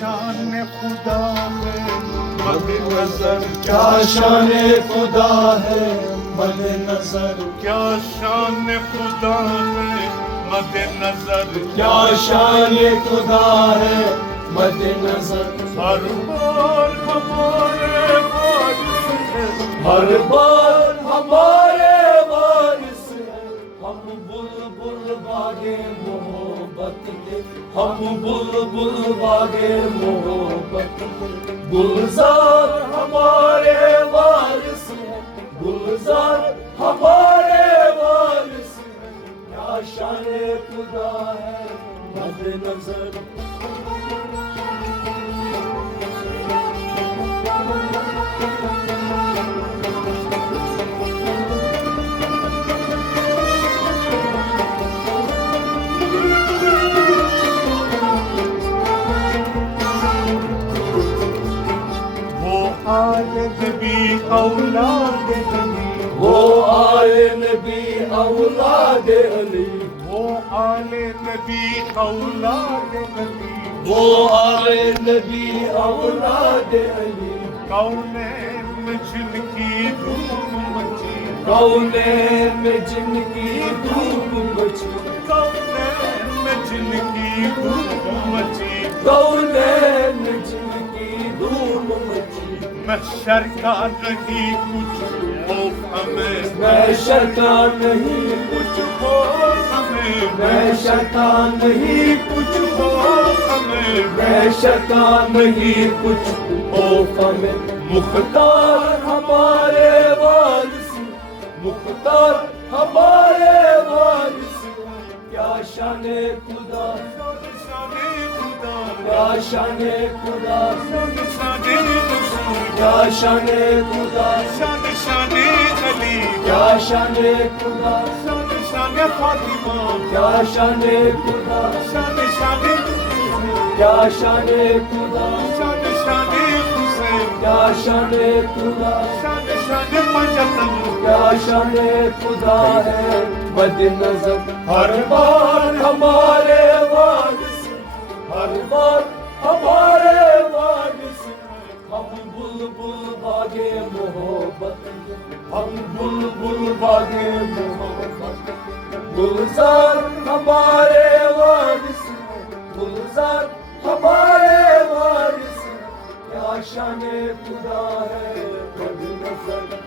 شان خدا ہے مد نظر کیا شان خدا ہے مد نظر کیا شان خدا ہے مد نظر کیا شان خدا ہے مد نظر ہر بار ہمارے وارث ہے ہر بار ہمارے وارث ہے ہم بلبل باغے محبت کے ہم بلبل باغے محبت کے گلزار ہمارے وارث ہے گلزار ہمارے وارث ہے کیا شان خدا ہے مد نظر آل نبی اولاد علی وہ آل نبی اولاد علی وہ آل نبی اولاد علی وہ آل نبی اولاد علی کونین میں جن کی دھوم مچی کونین میں جن کی دھوم مچی کونین میں جن کی دھوم مچی کونین میں جن کی دھوم مچی محشر کا نہیں کچھ خوف ہمیں محشر کا نہیں کچھ خوف ہمیں محشر کا نہیں کچھ خوف ہمیں محشر کا نہیں کچھ خوف ہمیں مختار ہمارے وارث مختار ہمارے وارث کیا شان خدا شان خدا کیا شان خدا شان رسول کیا شان خدا شان شان علی کیا شان خدا شان شان فاطمہ کیا شان خدا شان شان کیا شان خدا شان شان حسین کیا شان خدا شان شان پنجتن کیا شان خدا ہے مد نظر ہر بار ہمارے وارث ہر بار ہمارے وارث ہم بلبل باغے محبت ہم بلبل باغے محبت گلزار ہمارے وارث گلزار ہمارے وارث کیا شان خدا ہے مد نظر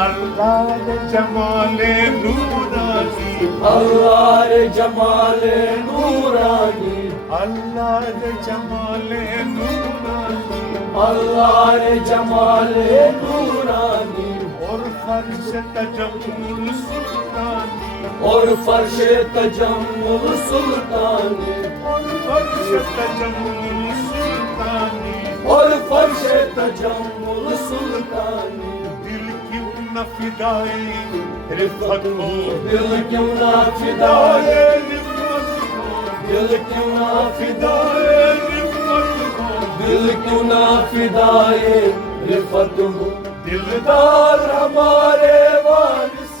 اللہ جمال نورانی اللہ جمال نورانی اللہ جمال نورانی اللہ جمال نورانی اور فرش تجمل سلطانی اور فرش تجمل سلطانی اور فرش تجمل سلطانی اور فرش تجمل سلطانی دل کیوں نہ فدائی رفت ہو دل کیوں نہ فدائے رفت ہو دل کیوں نہ فدائے رفت ہو دل کیوں نہ فدائے رفت ہو دلدار ہمارے وارث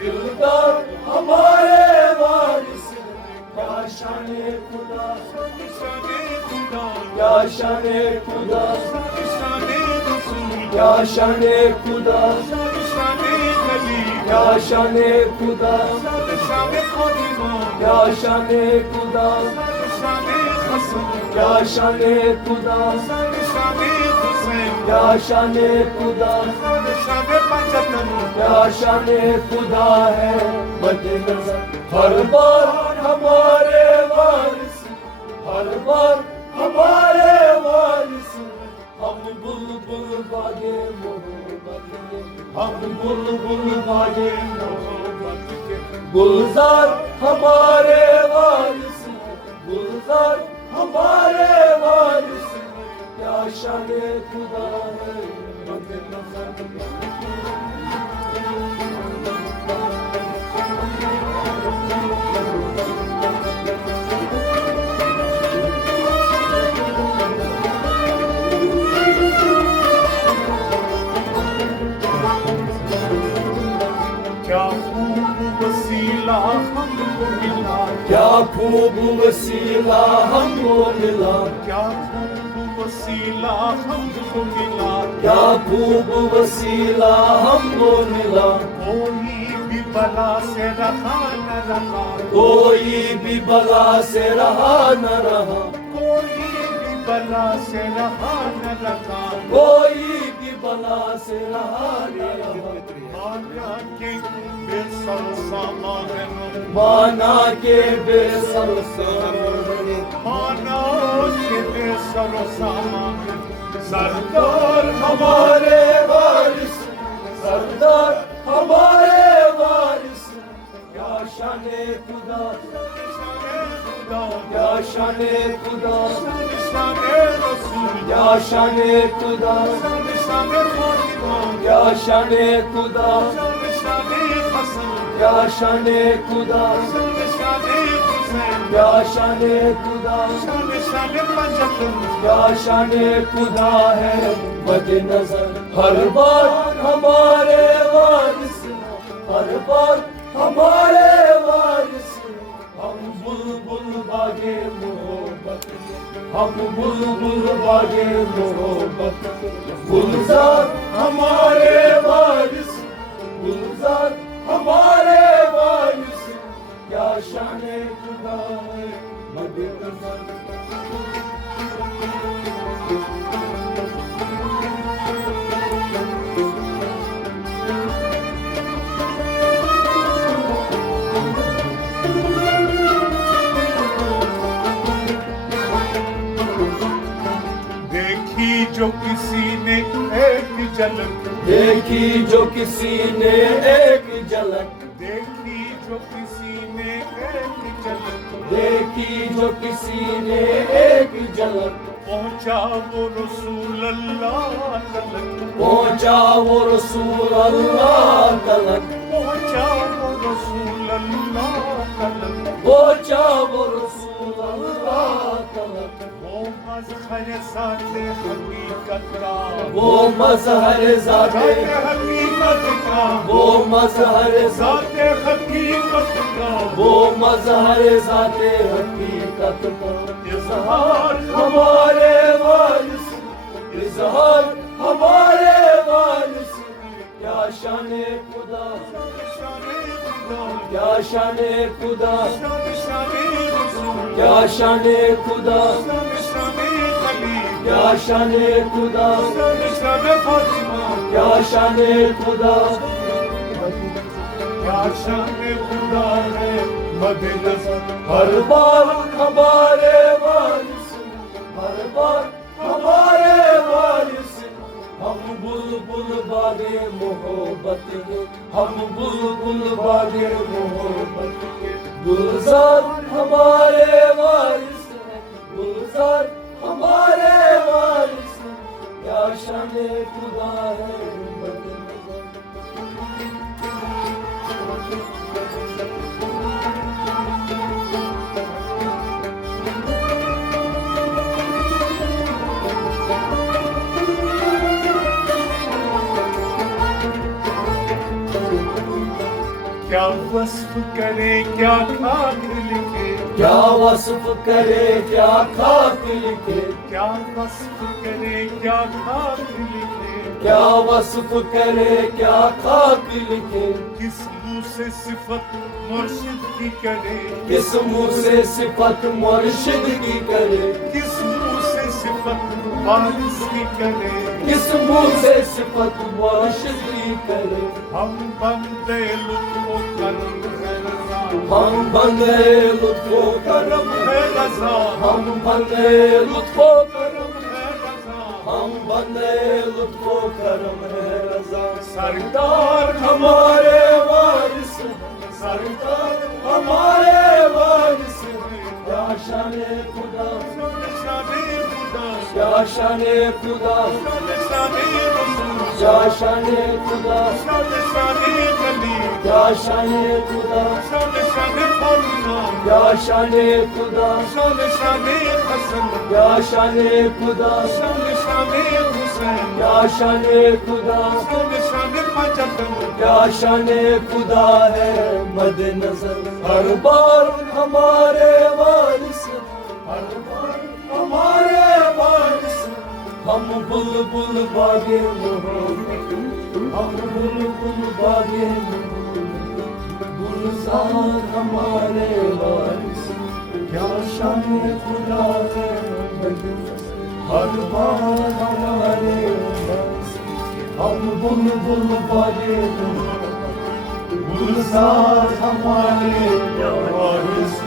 دلدار ہمارے وارث کیا شان خدا شان خدا کیا شان خدا شان رسول کیا شان خدا شان علی کیا شان خدا شان فاطمہ کیا شان خدا شان حسن کیا شان خدا شان حسین کیا شان خدا شان پنجتن کیا شان خدا ہے مد نظر ہر بار ہمارے وارث ہر بار ہمارے وارث ہم بلبل باغے محبت کے ہم بلبل باغے محبت کے گلزار ہمارے وارث گلزار ہمارے وارث کیا شان خدا ہے مد نظر خوب وسیلہ ہم کو ملا کیا خوب وسیلہ ہم کو ملا کیا خوب وسیلہ ہم کو ملا کوئی بھی بلا سے رہا نہ رہا کوئی بھی بلا سے رہا نہ رہا کوئی بھی بلا سے رہا نہ رہا کوئی بھی بلا سے رہا نہ رہا مانا کہ بے سر سامان مانا کے بے سر سامان مانا کہ بے سر سامان سردار ہمارے وارث سردار ہمارے وارث کیا شان خدا کیا شان خدا شان رسول کیا شان خدا شان فاطمہ کیا شان خدا شان حسن کیا شان خدا شان حسین کیا شان خدا شان پنجتن کیا شان خدا ہے مد نظر ہر بار ہمارے وارث ہر بار ہمارے وارث ہم بلبل باغے محبت ہم بلبل باغے محبت گلزار ہمارے وارث گلزار ہمارے وارث کیا شان خدا ہے مد نظر دیکھی جو کسی نے ایک جھلک دیکھی جو کسی نے ایک جھلک دیکھی جو کسی نے ایک جھلک دیکھی جو کسی نے ایک جھلک پہنچا وہ رسول اللہ تلک پہنچا وہ رسول اللہ تلک پہنچا وہ رسول اللہ تلک پہنچا وہ رسول اللہ تلک وہ مظہر ذات حقیقت کا وہ مظہر ذات ذات حقیقت کا وہ مظہر ذات حقیقت کا وہ مظہر ذات حقیقت کا اظہار ہمارے وارث اظہار ہمارے وارث کیا شان خدا کیا شان خدا کیا شان خدا کیا شان خدا کیا شان خدا کیا شان خدا ہے مد نظر ہر بار ہمارے وارث ہر بار ہمارے وارث ہم بلبل باغے محبت ہم بلبل باغے محبت گلزار ہمارے وارث گلزار ہمارے وارث کیا شان خدا ہے مد نظر کیا وصف کرے کیا خاک لکھے کیا وصف کرے کیا خاک لکھے کیا وصف کرے کیا خاک لکھے کیا وصف کرے کیا خاک لکھے کس منہ سے صفت مرشد کی کرے کس منہ سے صفت مرشد کی کرے کس منہ سے صفت وارث کی کرے کس منہ سے صفت مرشد کی کرے ہم بندے لطف و کرم ہے رضا ہم بندے لطف و کرم ہے رضا ہم بندے لطف و کرم ہے رضا ہم بندے لطف و کرم ہے رضا سردار ہمارے وارث سردار ہمارے وارث کیا شان خدا شان خدا کیا شان خدا شان رسول کیا شان خدا شان ولی کیا شان خدا شان فاطمہ کیا شان خدا شان حسن کیا شان خدا شان حسین کیا شان خدا شان عجب کیا شان خدا ہے مد نظر ہر بار ہمارے وارث ہر بار ہمارے وارث ہم بلبل باغے محبت ہم بلبل باغے گلزار ہمارے وارث کیا شان خدا ہے مد نظر ہر بار ہمارے وارث ہم بلبل باغے گلزار ہمارے وارث